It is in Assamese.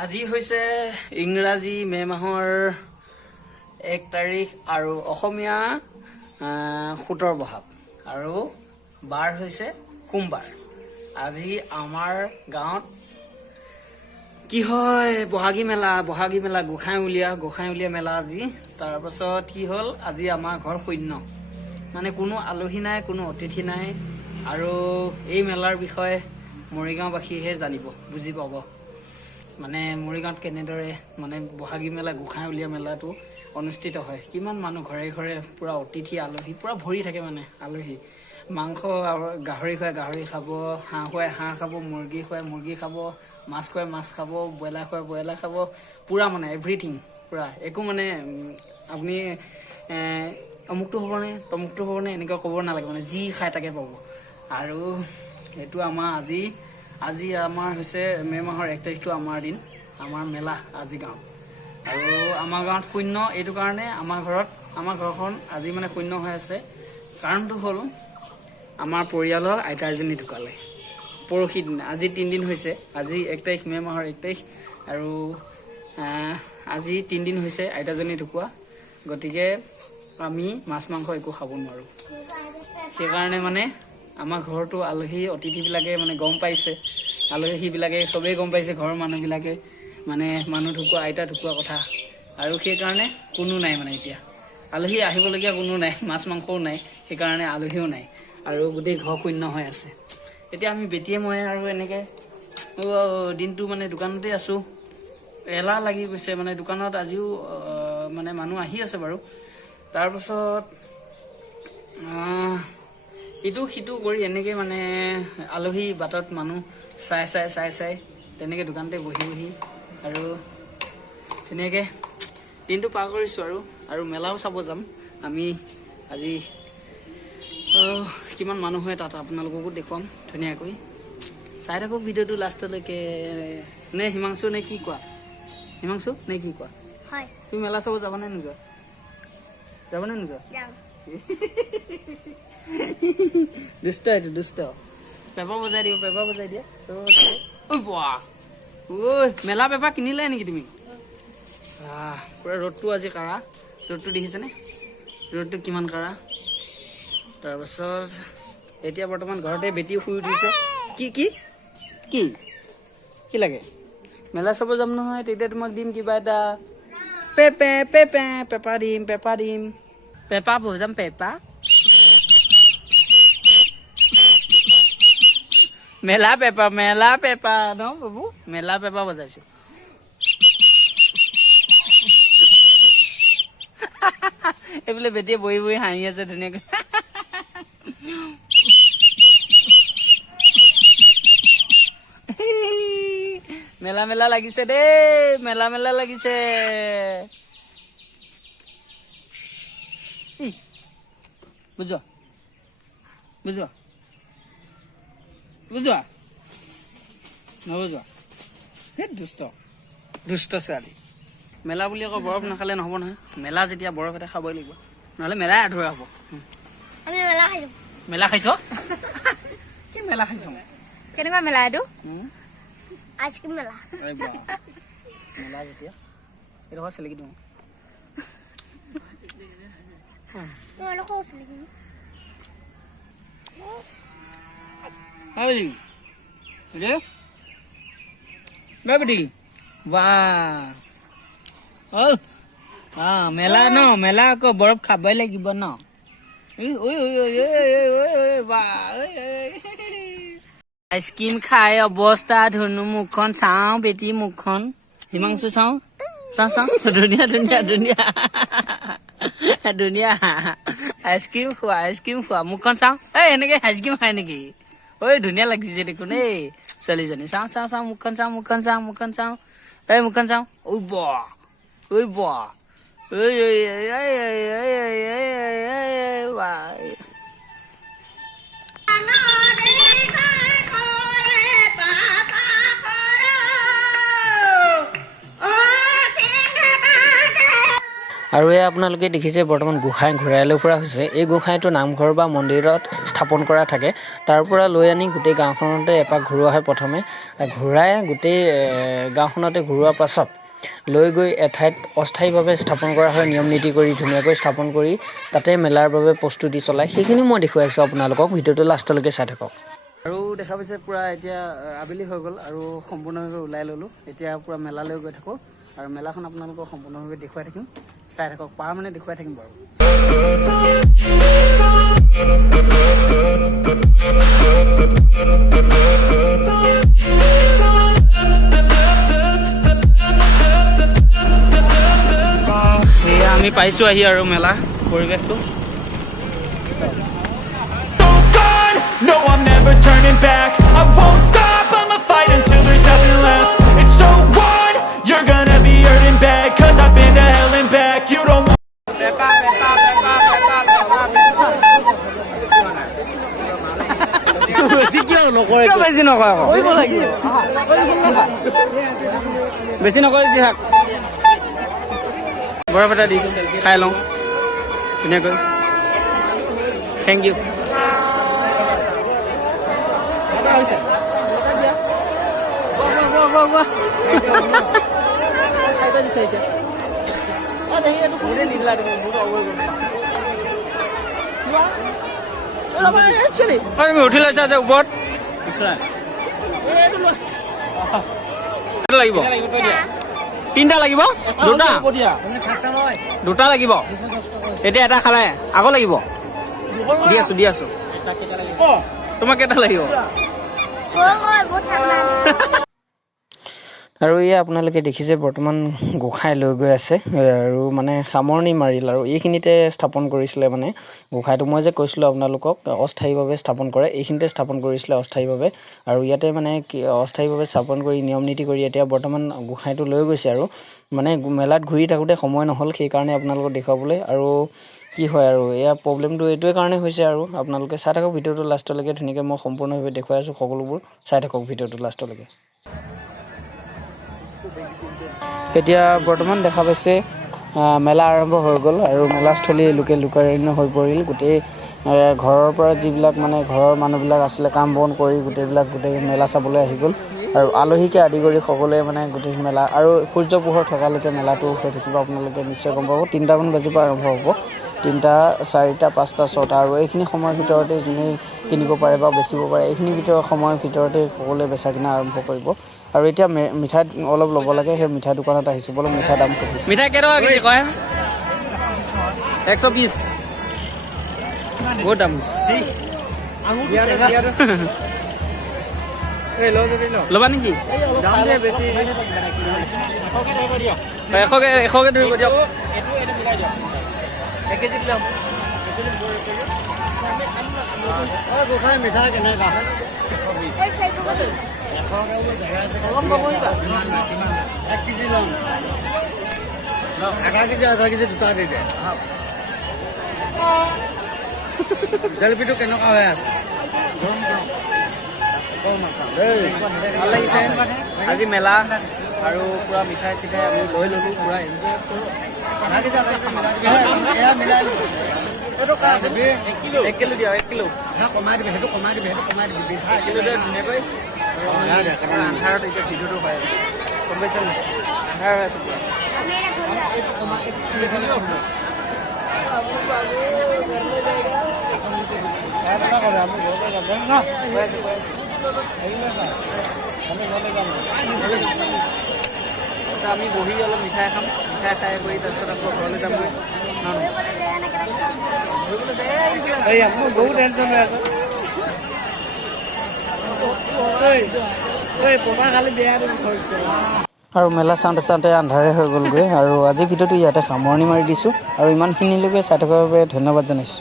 আজি হৈছে ইংৰাজী মে মাহৰ 1 তাৰিখ আৰু অসমীয়া 17 বহাগ আৰু বাৰ হৈছে সোমবাৰ। আজি আমাৰ গাঁৱত কি হয় বহাগী মেলা গোসাই উলিয়া মেলা আজি। তাৰ পাছত কি হ'ল আজি আমাৰ ঘৰ শূন্য, মানে কোনো আলহী নাই, কোনো অতিথি নাই। আৰু এই মেলাৰ বিষয়ে মৰিগাঁওবাসীহে জানিব, বুজি পাব। মানে মৰিগাঁৱত কেনেদৰে মানে বহাগী মেলা গোসাই উলিয়া মেলাটো অনুষ্ঠিত হয়, কিমান মানুহ ঘৰে ঘৰে পুৰা অতিথি আলহী পুৰা ভৰি থাকে। মানে আলহী মাংস গাহৰি খুৱাই গাহৰি খাব, হাঁহ খুৱাই হাঁহ খাব, মুৰ্গী খুৱাই মুৰ্গী খাব, মাছ খুৱাই মাছ খাব, ব্ৰইলাৰ খুৱাই ব্ৰইলাৰ খাব, পুৰা মানে এভৰিথিং পুৰা। একো মানে আপুনি অমুকটো হ'বনে তমুকটো হ'বনে এনেকুৱা ক'ব নালাগে, মানে যি খাই তাকে পাব। আৰু এইটো আমাৰ আজি আমাৰ হৈছে মে মাহৰ 1 তাৰিখটো আমাৰ দিন, আমাৰ মেলা আজি গাঁৱত। আৰু আমাৰ গাঁৱত শূন্য এইটো কাৰণে আমাৰ ঘৰখন আজি মানে শূন্য হৈ আছে। কাৰণটো হ'ল আমাৰ পৰিয়ালৰ আইতা এজনী ঢুকালে পৰহি দিনা। আজি 3 দিন হৈছে, আজি 1 তাৰিখ মে মাহৰ 1 তাৰিখ আৰু আজি 3 দিন হৈছে আইতাজনী ঢুকুৱা। গতিকে আমি মাছ মাংস একো খাব নোৱাৰোঁ। সেইকাৰণে মানে আমাৰ ঘৰতো আলহী অতিথিবিলাকে মানে গম পাইছে, আলহীবিলাকে চবেই গম পাইছে, ঘৰৰ মানুহবিলাকে মানে মানুহ ঢুকুৱা, আইতা ঢুকুৱা কথা। আৰু সেইকাৰণে কোনো নাই, মানে এতিয়া আলহী আহিবলগীয়া কোনো নাই, মাছ মাংসও নাই, সেইকাৰণে আলহীও নাই আৰু গোটেই ঘৰ শূন্য হৈ আছে। এতিয়া আমি বেটিয়ে মই আৰু এনেকৈ দিনটো মানে দোকানতে আছোঁ। এলাহ লাগি গৈছে, মানে দোকানত আজিও মানে মানুহ আহি আছে বাৰু। তাৰপাছত ইটো সিটো কৰি এনেকৈ মানে আলহী বাটত মানুহ চাই তেনেকৈ দোকানতে বহি আৰু ধুনীয়াকৈ দিনটো পাৰ কৰিছোঁ। আৰু মেলাও চাব যাম আমি আজি। কিমান মানুহ হয় তাত আপোনালোককো দেখুৱাম ধুনীয়াকৈ। চাই থাকক ভিডিঅ'টো লাষ্টলৈকে। নে হিমাংশু নে কি কোৱা? হিমাংশু নে কি কোৱা? হয়। তুমি মেলা চাব যাবানে নোযোৱা? দুষ্ট এইটো দুষ্ট। পেপা বজাই দিয়া। ঐ বাহ, ঐ মেলা পেপা কিনিলে নেকি তুমি? পুৰা ৰ'দটো আজি কাঢ়া, ৰ'দটো দেখিছেনে? ৰ'দটো কিমান কাঢ়া। তাৰপাছত এতিয়া বৰ্তমান ঘৰতে বেটি শুই উঠিছে। কি লাগে? মেলা চাব যাম নহয়, তেতিয়া তোমাক দিম কিবা এটা। পেপা দিম। পেপা বজাম, পেপা। মেলা পেপা ন বাবু, মেলা পেপা বজাইছো। এইবোলে বেটিয়ে বহি হাঁহি আছে ধুনীয়াকৈ। মেলা লাগিছে দেই, মেলা লাগিছে। বুজোৱা নবুজোৱা। সেই দুষ্ট ছোৱালী। মেলা বুলি আকৌ বৰফ নাখালে নহ'ব নহয়। মেলা যেতিয়া বৰফ এটা খাবই লাগিব, নহ'লে মেলাই আধৰুৱা হ'ব। আমি মেলা খাইছো। মেলা খাইছ? কি মেলা খাইছ? কেনেকুৱা মেলা এইটো? আইচক্ৰীম মেলা। মেলা যেতিয়া এইটো চেলেকি দিওঁ। মেলা আকৌ বৰফ খাবই লাগিব ন। আইচক্ৰীম খাই অৱস্থা ধুনু মুখখন চাওঁ, বেটি মুখখন। হিমাংশু চাওঁ ধুনীয়া। আইচক্ৰীম খোৱা মুখখন চাওঁ। এনেকে আইচক্ৰীম খাই নেকি? ঐ ধুনীয়া লাগিছে দেখোন এই ছোৱালীজনী। চাওঁ মুখখন চাওঁ। মুখখন চাওঁ। ঐ বাহ। আৰু এয়া আপোনালোকে দেখিছে বৰ্তমান গোঁসাই ঘূৰাই লৈ ফুৰা হৈছে। এই গোঁসাইটো নামঘৰ বা মন্দিৰত স্থাপন কৰা থাকে। তাৰ পৰা লৈ আনি গোটেই গাঁওখনতে এপাক ঘূৰোৱা হয়। প্ৰথমে ঘূৰাই গোটেই গাঁওখনতে ঘূৰোৱাৰ পাছত লৈ গৈ এঠাইত অস্থায়ীভাৱে স্থাপন কৰা হয়। নিয়ম নীতি কৰি ধুনীয়াকৈ স্থাপন কৰি তাতে মেলাৰ বাবে প্ৰস্তুতি চলায়। সেইখিনি মই দেখুৱাইছোঁ আপোনালোকক। ভিডিঅ'টো লাষ্টলৈকে চাই থাকক। আৰু দেখা পাইছে পূৰা এতিয়া আবেলি হৈ গ'ল আৰু সম্পূৰ্ণভাৱে ওলাই ল'লোঁ। এতিয়া পূৰা মেলালৈ গৈ থাকোঁ আৰু মেলাখন আপোনালোকক সম্পূৰ্ণভাৱে দেখুৱাই থাকিম। চাই থাকক, পাৰ মানে দেখুৱাই থাকিম বাৰু। এয়া আমি পাইছোঁ আহি আৰু মেলা পৰিৱেশটো। No, I'm never turning back. I won't stop, I'ma fight until there's nothing left. It's so on, you're gonna be hurting bad. Cause I've been to hell and back. You don't want বেছি নকয় থাক বৰপেটা দি খাই লওঁ ধুনীয়াকৈ। Thank you. উঠি লৈছা যে ওপৰত লাগিব, তিনিটা লাগিব, দুটা লাগিব। এতিয়া এটা খালে আকৌ লাগিব। দি আছো তোমাক কেইটা লাগিব? আৰু এয়া আপোনালোকে দেখিছে বৰ্তমান গোঁসাই লৈ গৈ আছে আৰু মানে সামৰণি মাৰিল আৰু এইখিনিতে স্থাপন কৰিছিলে। মানে গোঁসাইটো মই যে কৈছিলোঁ আপোনালোকক অস্থায়ীভাৱে স্থাপন কৰে, এইখিনিতে স্থাপন কৰিছিলে অস্থায়ীভাৱে। আৰু ইয়াতে মানে অস্থায়ীভাৱে স্থাপন কৰি নিয়ম নীতি কৰি এতিয়া বৰ্তমান গোঁসাইটো লৈ গৈছে। আৰু মানে মেলাত ঘূৰি থাকোঁতে সময় নহ'ল, সেইকাৰণে আপোনালোকক দেখুৱাবলৈ। আৰু কি হয় আৰু এয়া প্ৰব্লেমটো এইটোৱে কাৰণে হৈছে। আৰু আপোনালোকে চাই থাকক ভিডিঅ'টো লাষ্টলৈকে, ধুনীয়াকৈ মই সম্পূৰ্ণভাৱে দেখুৱাই আছোঁ সকলোবোৰ। চাই থাকক ভিডিঅ'টো লাষ্টলৈকে। এতিয়া বৰ্তমান দেখা পাইছে মেলা আৰম্ভ হৈ গ'ল আৰু মেলাস্থলী লোকাৰণ্য হৈ পৰিল। গোটেই ঘৰৰ পৰা যিবিলাক মানে ঘৰৰ মানুহবিলাক আছিলে কাম বন কৰি গোটেই মেলা চাবলৈ আহি গ'ল। আৰু আলহীকে আদি কৰি সকলোৱে মানে গোটেই মেলা আৰু সূৰ্য পোহৰ থকালৈকে মেলাটো হৈ থাকিব। আপোনালোকে নিশ্চয় গম পাব। 3টামান বাজিৰ পৰা আৰম্ভ হ'ব, 3টা, 4টা, 5টা, 6টা। আৰু এইখিনি সময়ৰ ভিতৰতে যোনে কিনিব পাৰে বা বেচিব পাৰে, এইখিনি সময়ৰ ভিতৰতে সকলোৱে বেচা কিনা আৰম্ভ কৰিব। আৰু এতিয়া মিঠাই অলপ ল'ব লাগে, সেই মিঠাই দোকানত আহিছোঁ। বলক মিঠাই দাম কম। মিঠাই কেইটকা কেজি কয়? 120। বহুত দাম ল'বা নেকি? 100কে ধৰিব দিয়ক। 1 কেজি দিলাম। গোঁসাই মিঠাই কেনেকুৱা? 1 কেজি ল'ম। আধা কেজি দুটা দি দে। জেলেপীটো কেনেকুৱা হৈ আছে? ভাল লাগিছে আজি মেলা আৰু পূৰা মিঠাই চিঠাই আমি লৈ ল'লোঁ, পূৰা এনজয় কৰোঁ। 1 কিলো দিয়া, 1 কিলো কমাই দিবি, সেইটো কমাই দিবি, ধুনীয়াকৈ। আন্ধাৰত এতিয়া ভিডিঅ'টো হৈ আছে, গম পাইছে নাই? আন্ধাৰ হৈ আছে পূৰা। আমি বহি অলপ মিঠাই খাম, মিঠাই খাই কৰি তাৰপিছত আকৌ ঘৰলৈ যামগৈ। বহুত টেনশ্যন হৈ আছে। আৰু মেলা চাওঁতে আন্ধাৰে হৈ গ'লগৈ। আৰু আজি ভিডিঅ'টো ইয়াতে সামৰণি মাৰি দিছোঁ আৰু ইমানখিনিলৈকে চাই থকাৰ বাবে ধন্যবাদ জনাইছোঁ।